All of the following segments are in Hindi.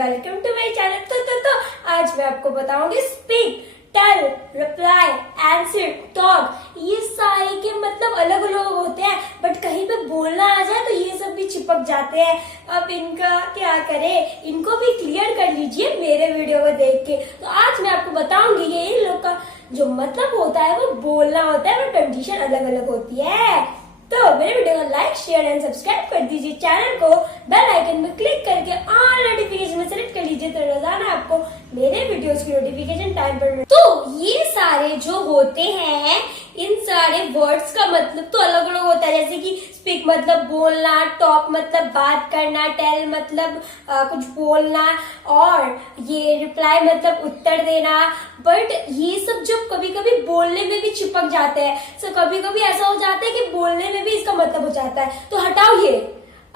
Welcome to my channel. तो आज मैं आपको बताऊंगी speak, tell, reply, answer, talk. ये सारे के मतलब अलग अलग होते हैं, बट कहीं पे बोलना आ जाए तो ये सब भी चिपक जाते हैं। अब इनका क्या करें, इनको भी क्लियर कर लीजिए मेरे वीडियो को देख के। तो आज मैं आपको बताऊंगी कि इन लोग का जो मतलब होता है वो बोलना होता है, वो कंडीशन अलग अलग होती है। तो मेरे वीडियो को लाइक, शेयर एंड सब्सक्राइब कर दीजिए। चैनल को बेल आइकन में क्लिक करके ऑल नोटिफिकेशन में सेलेक्ट कर लीजिए, तो रोजाना आपको मेरे वीडियोस की नोटिफिकेशन टाइम पर मिले। तो ये सारे जो होते हैं, इन सारे वर्ड्स का मतलब तो अलग अलग होता है। जैसे कि स्पीक मतलब बोलना, टॉक मतलब बात करना, टेल मतलब कुछ बोलना, और ये रिप्लाई मतलब उत्तर देना। बट ये सब जब कभी कभी बोलने में भी चिपक जाते हैं, तो कभी कभी ऐसा हो जाता है कि बोलने में भी इसका मतलब हो जाता है। तो हटाओ ये।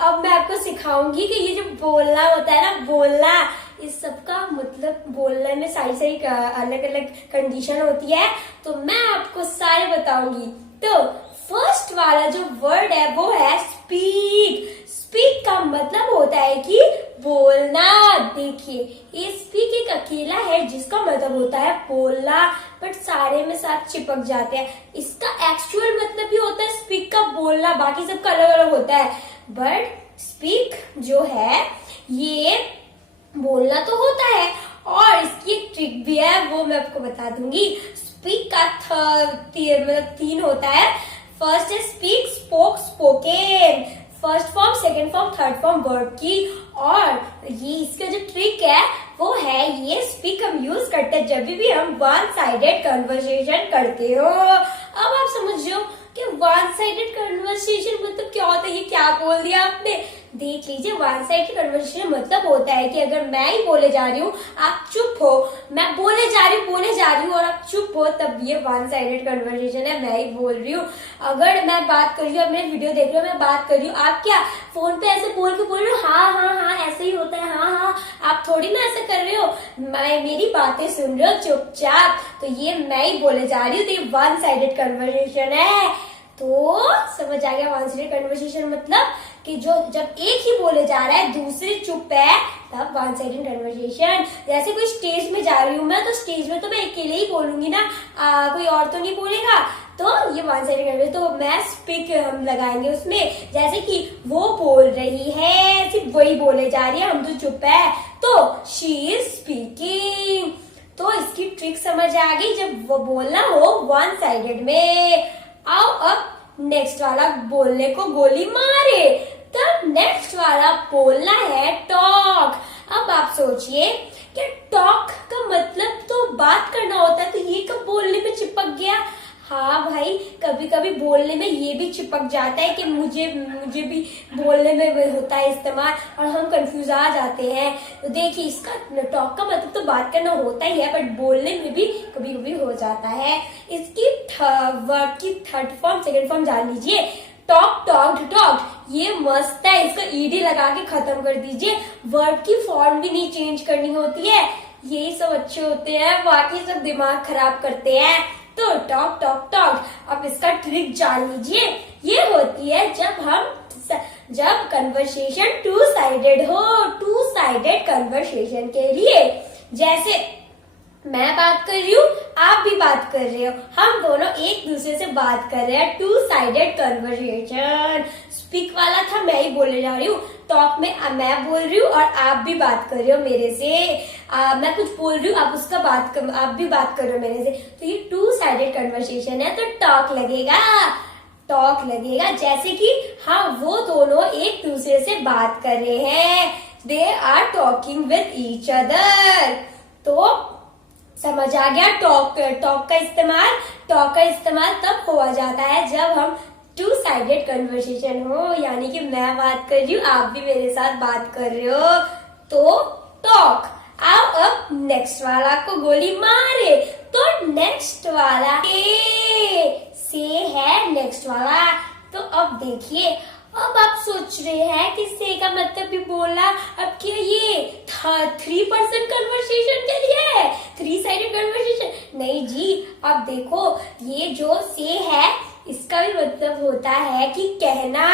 अब मैं आपको सिखाऊंगी कि ये जो बोलना होता है ना, बोलना, इस सब का मतलब बोलने में सारी सारी अलग अलग कंडीशन होती है। तो मैं आपको सारे बताऊंगी। तो फर्स्ट वाला जो वर्ड है वो है स्पीक। स्पीक का मतलब होता है कि बोलना। देखिए, ये स्पीक एक अकेला है जिसका मतलब होता है बोलना, बट सारे में साथ चिपक जाते हैं। इसका एक्चुअल मतलब भी होता है स्पीक का बोलना, बाकी सबका अलग अलग होता है। बट स्पीक जो है ये बोलना तो होता है, और इसकी एक ट्रिक भी है, वो मैं आपको बता दूंगी। स्पीक का मतलब 3 होता है। फर्स्ट है speak, spoke, spoken. First form, second form, third form verb की। और ये इसका जो ट्रिक है वो है, ये स्पीक हम यूज करते हैं जब भी हम वन साइडेड कन्वर्सेशन करते हो। अब आप समझ लो कि वन साइडेड कन्वर्सेशन मतलब क्या होता है। ये क्या बोल दिया आपने, देख लीजिए। वन साइडेड कन्वर्सेशन मतलब होता है कि अगर मैं ही बोले जा रही हूँ, आप चुप हो, मैं बोले जा रही हूँ और आप चुप हो, तब ये वन साइडेड कन्वर्सेशन है। मैं ही बोल रही हूँ। अगर मैं बात कर रही हूँ, आप मेरी वीडियो देख रहे हो, मैं बात कर रही हूँ, आप क्या फोन पे ऐसे बोल रहे हो, हाँ हाँ हाँ ऐसे ही होता है, हाँ हाँ, आप थोड़ी ना ऐसा कर रहे हो। मैं मेरी बातें सुन रहे हो चुपचाप, तो ये मैं ही बोले जा रही हूँ, तो ये वन साइडेड कन्वर्सेशन है। तो समझ आ गया वन साइडेड कन्वर्सेशन मतलब कि जो जब एक ही बोले जा रहा है, दूसरे चुप है, तब वन साइडेड कन्वर्सेशन। जैसे कोई स्टेज में जा रही हूँ मैं, तो स्टेज में तो मैं अकेले ही बोलूंगी ना, कोई और तो नहीं बोलेगा, तो ये वन साइडेड कन्वर्सेशन। तो मैं स्पीक हम लगाएंगे उसमें, जैसे कि वो बोल रही है, सिर्फ वही बोले जा रही है, हम तो चुप है, तो शी इज स्पीकिंग। तो इसकी ट्रिक समझ आ गई, जब वो बोलना हो वन साइडेड में। आओ अब नेक्स्ट वाला, बोलने को गोली मारे। तब नेक्स्ट वाला बोलना है टॉक। अब आप सोचिए कि टॉक का मतलब तो बात करना होता है, तो ये कब बोलने में चिपक गया। हाँ भाई, कभी कभी बोलने में ये भी चिपक जाता है कि मुझे भी बोलने में होता है इस्तेमाल, और हम कंफ्यूज आ जाते हैं। तो देखिए, इसका टॉक का मतलब तो बात करना होता ही है, बट बोलने में भी कभी कभी हो जाता है। इसकी वर्ड की थर्ड फॉर्म, सेकंड फॉर्म जान लीजिए। Talk, talked, talked. ये मस्त है, इसका ईडी लगा के खत्म कर दीजिए। वर्ड की फॉर्म भी नहीं चेंज करनी होती है। यही सब अच्छे होते हैं, बाकी सब दिमाग खराब करते हैं। तो टॉक, टॉक, टॉक। अब इसका ट्रिक जान लीजिए। ये होती है जब कन्वर्सेशन टू साइडेड हो, टू साइडेड कन्वर्सेशन के लिए। जैसे मैं बात कर रही हूँ, आप भी बात कर रहे हो, हम दोनों एक दूसरे से बात कर रहे हैं, टू साइडेड कन्वर्सेशन। स्पीक वाला था, मैं ही बोले जा रही हूँ। टॉक में मैं बोल रही हूँ और आप भी बात कर रहे हो मेरे से। मैं कुछ बोल रही हूँ, आप भी बात कर रहे हो मेरे से, तो ये टू साइडेड कन्वर्सेशन है, तो टॉक लगेगा। टॉक लगेगा, जैसे कि हाँ, वो दोनों एक दूसरे से बात कर रहे हैं, they are talking with each other. तो समझ आ गया टॉक का इस्तेमाल तब हुआ जाता है जब हम टू साइडेड कन्वर्सेशन हो, यानी कि मैं बात कर रही हूँ, आप भी मेरे साथ बात कर रहे हो, तो टॉक। आओ अब नेक्स्ट वाला को गोली मारे। तो नेक्स्ट वाला से है नेक्स्ट वाला। तो अब देखिए, अब आप सोच रहे हैं कि से का मतलब भी बोलना। अब क्या ये 3% कन्वर्सेशन के लिए है, 3 साइडेड कन्वर्सेशन? नहीं जी। अब देखो, ये जो से है इसका भी मतलब होता है कि कहना,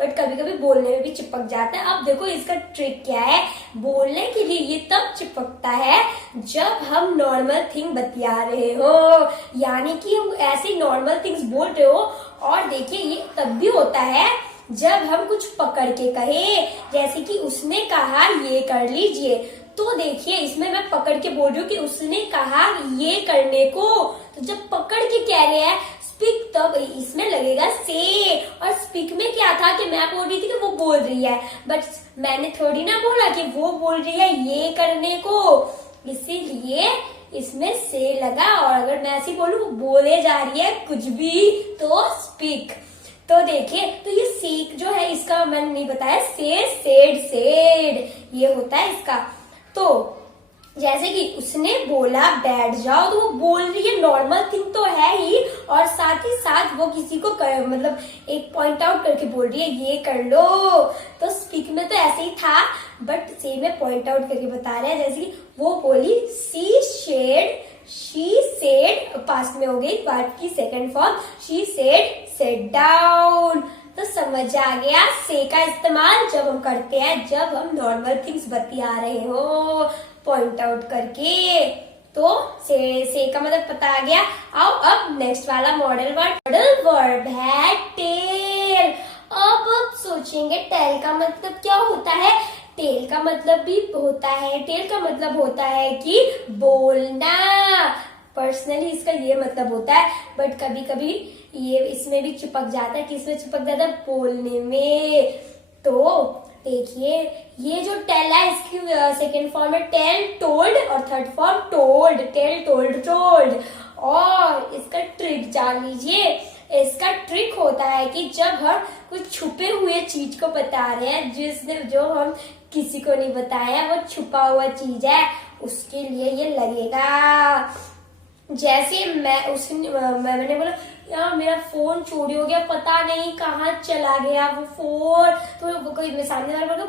बट कभी कभी बोलने में भी चिपक जाता है। अब देखो इसका ट्रिक क्या है, बोलने के लिए ये तब चिपकता है जब हम नॉर्मल थिंग बतिया रहे हो, यानी कि हम ऐसे नॉर्मल थिंग्स बोल रहे हो। और देखिए ये तब भी होता है जब हम कुछ पकड़ के कहे, जैसे कि उसने कहा ये कर लीजिए, तो देखिए इसमें मैं पकड़ के बोल रही हूँ कि उसने कहा ये करने को, तो जब पकड़ के कह रहे हैं स्पीक, तब इसमें लगेगा से। और स्पीक में क्या था कि मैं बोल रही थी कि वो बोल रही है, बट मैंने थोड़ी ना बोला कि वो बोल रही है ये करने को, इसीलिए इसमें से लगा। और अगर मैं ऐसी बोलूं बोले जा रही है कुछ भी, तो स्पीक। तो देखिए, तो ये सीख जो है इसका मैंने नहीं बताया, से, सेड ये होता है इसका। तो जैसे कि उसने बोला बैठ जाओ, तो वो बोल रही है, नॉर्मल थिंग तो है ही, और साथ ही साथ वो किसी को मतलब एक पॉइंट आउट करके बोल रही है ये कर लो। तो स्पीक में तो ऐसे ही था, बट से में पॉइंट आउट करके बता रहे हैं। जैसे कि वो बोली शी सेड पास्ट में हो गई, पास्ट की second form, she said set down. तो समझ आ गया, से का इस्तेमाल जब हम करते हैं जब हम नॉर्मल थिंग्स बतिया रहे हो पॉइंट आउट करके। तो से का मतलब पता आ गया। आओ अब नेक्स्ट वाला मॉडल वर्ब है टेल। अब सोचेंगे टेल का मतलब क्या होता है। टेल का मतलब भी होता है, टेल का मतलब होता है कि बोलना। पर्सनली इसका ये मतलब होता है, बट कभी कभी ये इसमें भी चिपक जाता है। किसमें चिपक जाता है? बोलने में। तो देखिए ये जो टेल है इसकी सेकेंड फॉर्म है टेल टोल्ड, और third form told, tell told. और इसका ट्रिक जान लीजिए। इसका ट्रिक होता है कि जब हम कुछ छुपे हुए चीज को बता रहे हैं, जो हम किसी को नहीं बताया, वो छुपा हुआ चीज है, उसके लिए ये लगेगा। जैसे मैंने बोला यार मेरा फोन चोरी हो गया, पता नहीं कहाँ चला गया वो फोन। तो कोई सामने वाला बोला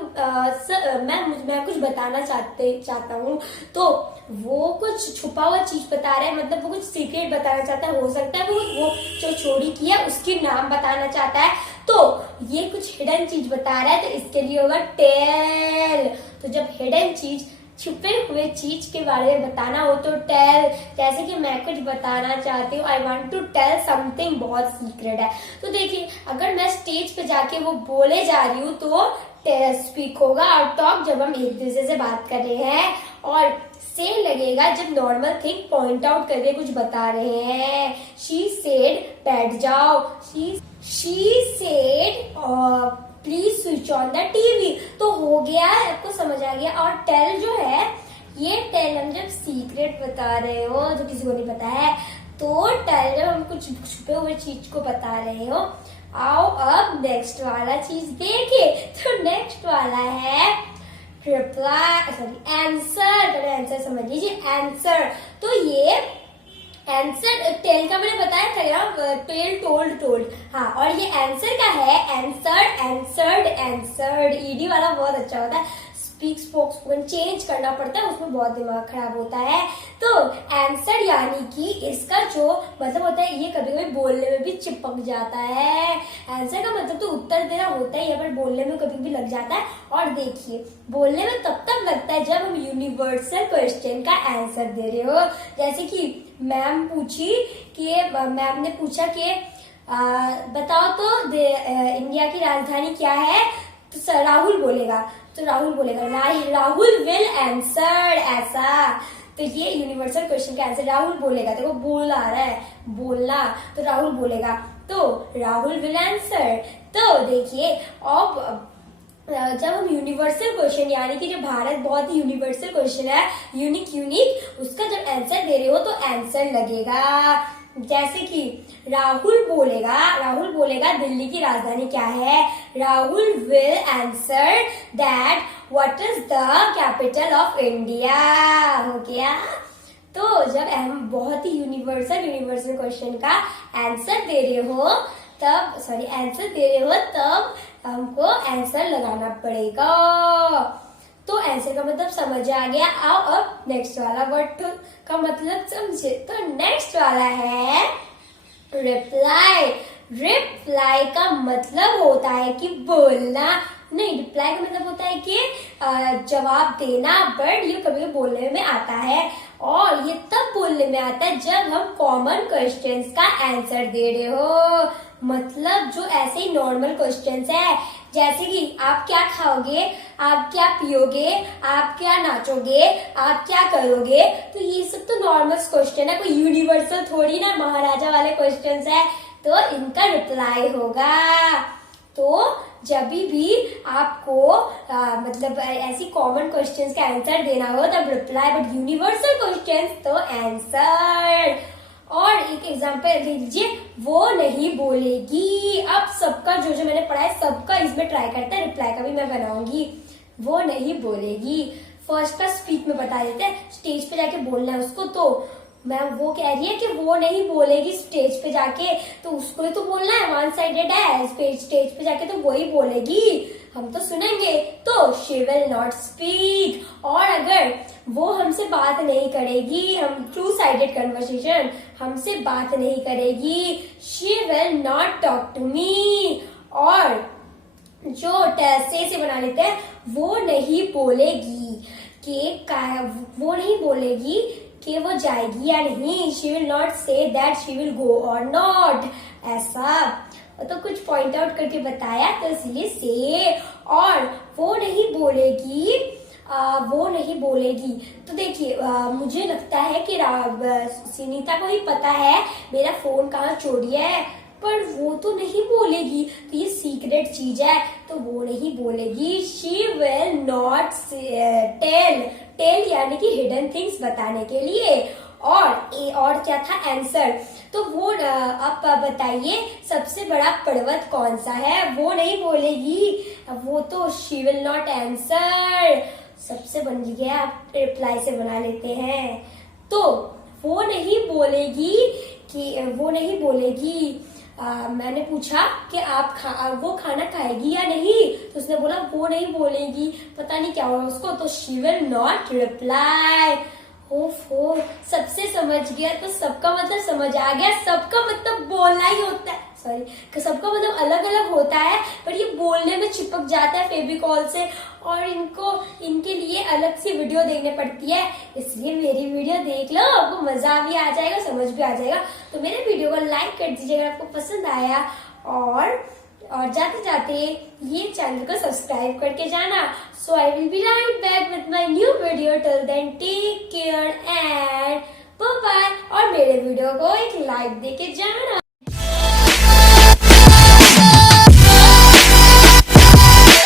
मैं कुछ बताना चाहता हूँ, तो वो कुछ छुपा हुआ चीज बता रहा है, मतलब वो कुछ सीक्रेट बताना चाहता है। हो सकता है वो जो चोरी किया उसकी नाम बताना चाहता है, तो ये कुछ हिडन चीज बता रहा है, तो इसके लिए होगा टेल। तो जब हिडन चीज, छुपे हुए चीज के बारे में बताना हो तो टेल। जैसे कि मैं कुछ बताना चाहती हूँ, I want to tell something, बहुत सीक्रेट है। तो देखिए अगर मैं स्टेज पे जाके वो बोले जा रही हूँ तो स्पीक होगा, और टॉक जब हम एक दूसरे से बात कर रहे हैं, और से लगेगा जब नॉर्मल थिंग पॉइंट आउट करके कुछ बता रहे हैं। शी सेड बैठ जाओ, she said please switch on the TV. तो हो गया, आपको समझ आ गया। और टेल जो है, ये टेल हम जब सीक्रेट बता रहे हो जो किसी को नहीं पता है, तो टेल जब हम कुछ छुपे हुए चीज को बता रहे हो। आओ अब नेक्स्ट वाला चीज देखिए। तो नेक्स्ट वाला है रिप्लाई, सॉरी आंसर। आंसर समझ लीजिए, आंसर। तो ये आंसर टेल का मैंने बताया था यार, टेल टोल्ड। हाँ, और ये आंसर का है आंसर्ड। ईडी वाला बहुत अच्छा होता है। स्पीक स्पोक स्पोकन चेंज करना पड़ता है, उसमें बहुत दिमाग खराब होता है। तो आंसर यानी कि इसका जो मतलब होता है, ये कभी कभी बोलने में भी चिपक जाता है। आंसर का मतलब तो उत्तर देना होता है, पर बोलने में कभी भी लग जाता है। और देखिए बोलने में तब तक लगता है जब हम यूनिवर्सल क्वेश्चन का आंसर दे रहे हो। जैसे कि मैम ने पूछा कि बताओ तो इंडिया की राजधानी क्या है, तो राहुल बोलेगा राहुल विल आंसर ऐसा। तो ये यूनिवर्सल क्वेश्चन का आंसर राहुल बोलेगा। देखो बोल आ रहा है, बोलना, तो राहुल बोलेगा, तो राहुल विल आंसर। तो देखिए अब जब हम यूनिवर्सल क्वेश्चन, यानी कि जो भारत बहुत ही यूनिवर्सल क्वेश्चन है, यूनिक, उसका जब आंसर दे रहे हो तो आंसर लगेगा। जैसे कि राहुल बोलेगा दिल्ली की राजधानी क्या है, Rahul will answer that what is the capital of India. हो गया। तो जब हम बहुत ही यूनिवर्सल क्वेश्चन का आंसर दे रहे हो तब हमको आंसर लगाना पड़ेगा। तो आंसर का मतलब समझ आ गया। आओ अब नेक्स्ट वाला वर्ड का मतलब समझे। तो नेक्स्ट वाला है रिप्लाई। रिप्लाई का मतलब होता है कि बोलना, नहीं, रिप्लाई का मतलब होता है कि जवाब देना, बट ये कभी बोलने में आता है और ये तब बोलने में आता है जब हम कॉमन क्वेश्चंस का आंसर दे रहे हो। मतलब जो ऐसे ही नॉर्मल क्वेश्चंस है, जैसे कि आप क्या खाओगे, आप क्या पियोगे, आप क्या नाचोगे, आप क्या करोगे, तो ये सब तो नॉर्मल क्वेश्चन है, कोई यूनिवर्सल थोड़ी ना महाराजा वाले क्वेश्चंस है, तो इनका रिप्लाई होगा। तो जब भी आपको मतलब ऐसी कॉमन क्वेश्चंस का आंसर देना हो तब रिप्लाई, बट यूनिवर्सल क्वेश्चंस तो आंसर। और एक एग्जांपल दे दीजिए, वो नहीं बोलेगी। अब सबका जो मैंने पढ़ा है सबका इसमें ट्राई करते हैं, रिप्लाई का भी मैं बनाऊंगी। वो नहीं बोलेगी, फर्स्ट का स्पीक में बता देते हैं, स्टेज पे जाके बोलना है उसको। तो मैम वो कह रही है कि वो नहीं बोलेगी स्टेज पे जाके, तो उसको ही तो बोलना है, वन साइडेड है, स्टेज पे जाके तो वो ही बोलेगी, हम तो सुनेंगे, तो शी विल नॉट स्पीक। और अगर वो हमसे बात नहीं करेगी, हम टू साइडेड कन्वर्सेशन, हमसे बात नहीं करेगी, she will not talk to me. और जो से बना लेते हैं, वो नहीं बोलेगी वो नहीं बोलेगी कि वो जाएगी या नहीं, she will not say that she will go और नॉट, ऐसा तो कुछ पॉइंट आउट करके बताया, तो इसलिए से। और वो नहीं बोलेगी, वो नहीं बोलेगी, तो देखिए मुझे लगता है कि सुनीता को ही पता है मेरा फोन कहाँ चोरी है, पर वो तो नहीं बोलेगी, तो ये सीक्रेट चीज है, तो वो नहीं बोलेगी। शी विल नॉट टेल यानी कि हिडन थिंग्स बताने के लिए। और क्या था आंसर, तो वो आप बताइए सबसे बड़ा पर्वत कौन सा है, वो नहीं बोलेगी, वो तो शी विल नॉट आंसर, सबसे बन गया, आप रिप्लाई से बना लेते हैं। तो वो नहीं बोलेगी मैंने पूछा कि वो खाना खाएगी या नहीं, तो उसने बोला वो नहीं बोलेगी, पता नहीं क्या हुआ उसको, तो शी विल नॉट रिप्लाई। ओफो, सबसे समझ गया, तो सबका मतलब समझ आ गया, सबका मतलब बोलना ही होता है, सॉरी, सबका मतलब अलग अलग होता है, पर ये बोलने में चिपक जाता है फेविकॉल से, और इनके लिए अलग सी वीडियो देखने पड़ती है, इसलिए मेरी वीडियो देख लो, आपको मजा भी आ जाएगा, समझ भी आ जाएगा। तो मेरे वीडियो को लाइक कर दीजिएगा आपको पसंद आया, और जाते जाते ये चैनल को सब्सक्राइब करके जाना। So I will be right back with my new video, till then take care and bye bye. और मेरे वीडियो को एक लाइक देके जाना।